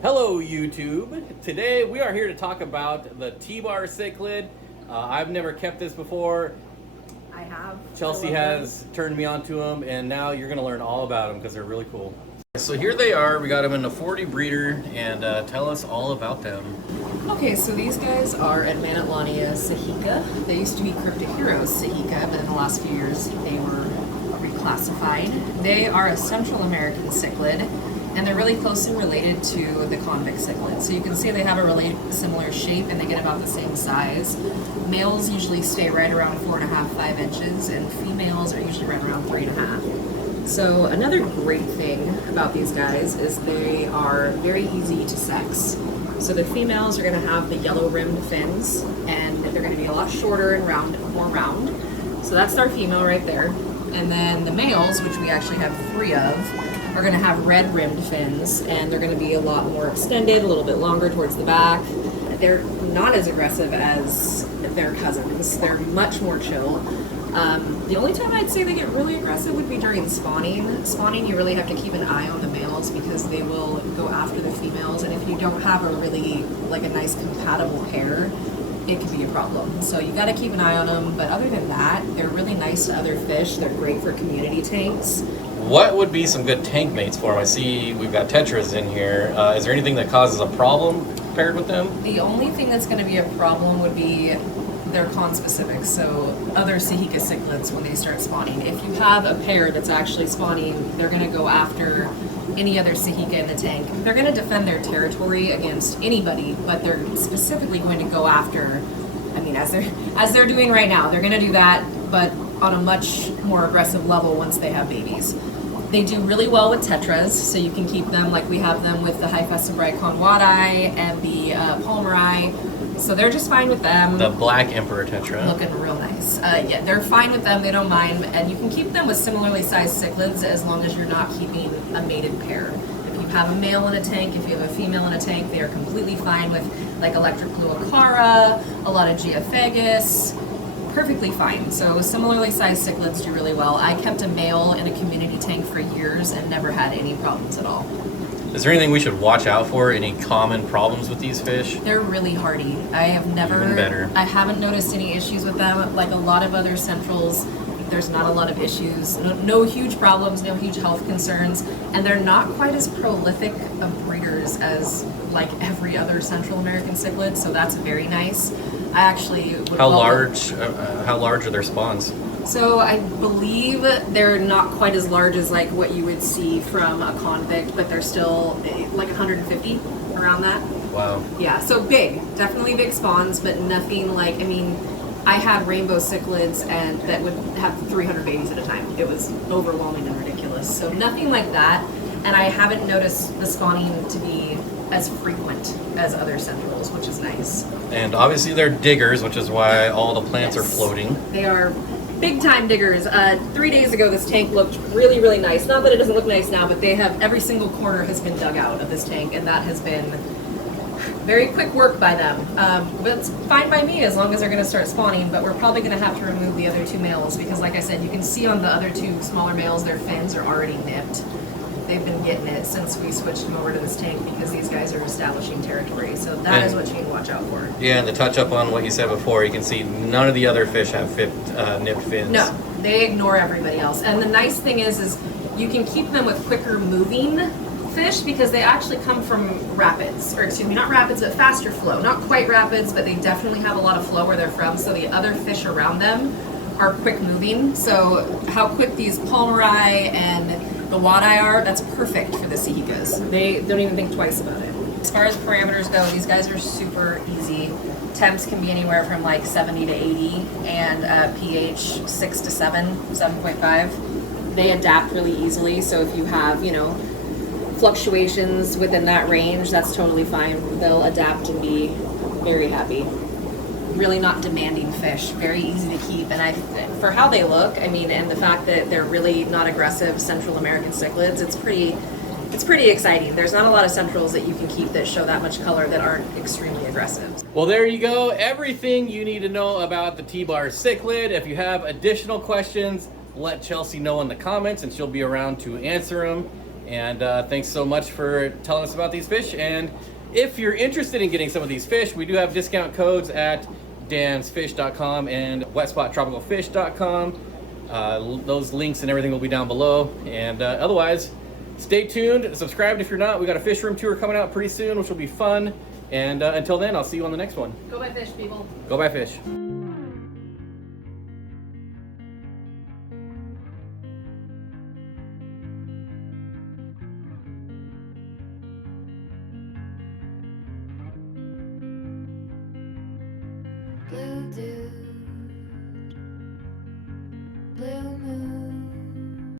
Hello YouTube! Today we are here to talk about the T-bar cichlid. I've never kept this before. I have. Chelsea has turned me onto them, and now you're going to learn all about them because they're really cool. So here they are. We got them in a 40 breeder, and tell us all about them. Okay, so these guys are Amatitlania Sajica. They used to be Cryptic Heroes Sajica, but in the last few years they were reclassified. They are a Central American cichlid, and they're really closely related to the convict cichlid. So you can see they have a really similar shape and they get about the same size. Males usually stay right around 4.5, 5 inches, and females are usually right around 3.5. So another great thing about these guys is they are very easy to sex. So the females are going to have the yellow rimmed fins, and they're going to be a lot shorter and more round. So that's our female right there. And then the males, which we actually have 3 of, are going to have red rimmed fins, and they're going to be a lot more extended, a little bit longer towards the back. They're not as aggressive as their cousins. They're much more chill. The only time I'd say they get really aggressive would be during spawning. Spawning, you really have to keep an eye on the males because they will go after the females, and if you don't have a really, like a nice compatible pair, it can be a problem. So you got to keep an eye on them, but other than that, they're really nice to other fish. They're great for community tanks. What would be some good tank mates for them? I see we've got tetras in here. Is there anything that causes a problem paired with them? The only thing that's going to be a problem would be their conspecific, so other Sajica cichlids when they start spawning. If you have a pair that's actually spawning, they're going to go after any other Sajica in the tank. They're going to defend their territory against anybody, but they're specifically going to go after, I mean, as they're doing right now, they're going to do that, but on a much more aggressive level once they have babies. They do really well with tetras, so you can keep them like we have them with the Hyphesibrai conwadi and the palmeri. So they're just fine with them. The black emperor tetra. Looking real nice. Yeah, they're fine with them. They don't mind. And you can keep them with similarly sized cichlids as long as you're not keeping a mated pair. If you have a male in a tank, if you have a female in a tank, they are completely fine with like electric blue acara, a lot of geophagus. Perfectly fine. So similarly sized cichlids do really well. I kept a male in a community tank for years and never had any problems at all. Is there anything we should watch out for? Any common problems with these fish? They're really hardy. I have never, even better. I haven't noticed any issues with them. Like a lot of other centrals, there's not a lot of issues. No huge problems, no huge health concerns, and they're not quite as prolific of breeders as like every other Central American cichlid, so that's very nice. I actually would How large are their spawns? So I believe they're not quite as large as like what you would see from a convict, but they're still like 150, around that. Wow. Yeah, so big, definitely big spawns, but nothing like, I mean, I had rainbow cichlids and that would have 300 babies at a time. It was overwhelming and ridiculous. So nothing like that, and I haven't noticed the spawning to be as frequent as other centrals, which is nice. And obviously they're diggers, which is why all the plants Yes. are floating. They are big time diggers. 3 days ago, this tank looked really, really nice. Not that it doesn't look nice now, but they have every single corner has been dug out of this tank, and that has been very quick work by them. But it's fine by me as long as they're going to start spawning, but we're probably going to have to remove the other 2 males because, like I said, you can see on the other 2 smaller males, their fins are already nipped. They've been getting it since we switched them over to this tank because these guys are establishing territory. So that is what you need to watch out for. Yeah, and to touch up on what you said before, you can see none of the other fish have nipped fins. No, they ignore everybody else. And the nice thing is you can keep them with quicker moving fish because they actually come from rapids, or excuse me, not rapids, but faster flow. Not quite rapids, but they definitely have a lot of flow where they're from. So the other fish around them are quick moving. So how quick these palmeri and the wadi are, that's perfect for the Sajicas. They don't even think twice about it. As far as parameters go, these guys are super easy. Temps can be anywhere from like 70 to 80, and pH 6 to 7, 7.5. They adapt really easily, so if you have, you know, fluctuations within that range, that's totally fine. They'll adapt and be very happy. Really not demanding fish, very easy to keep, and for how they look, I mean, and the fact that they're really not aggressive Central American cichlids, it's pretty exciting. There's not a lot of centrals that you can keep that show that much color that aren't extremely aggressive. Well, there you go. Everything you need to know about the T-bar cichlid. If you have additional questions, let Chelsea know in the comments and she'll be around to answer them. And thanks so much for telling us about these fish. And if you're interested in getting some of these fish, we do have discount codes at dansfish.com and wetspot.tropicalfish.com. Those links and everything will be down below. And otherwise, stay tuned. Subscribe if you're not. We got a fish room tour coming out pretty soon, which will be fun. And until then, I'll see you on the next one. Go buy fish, people. Go buy fish. Blue dew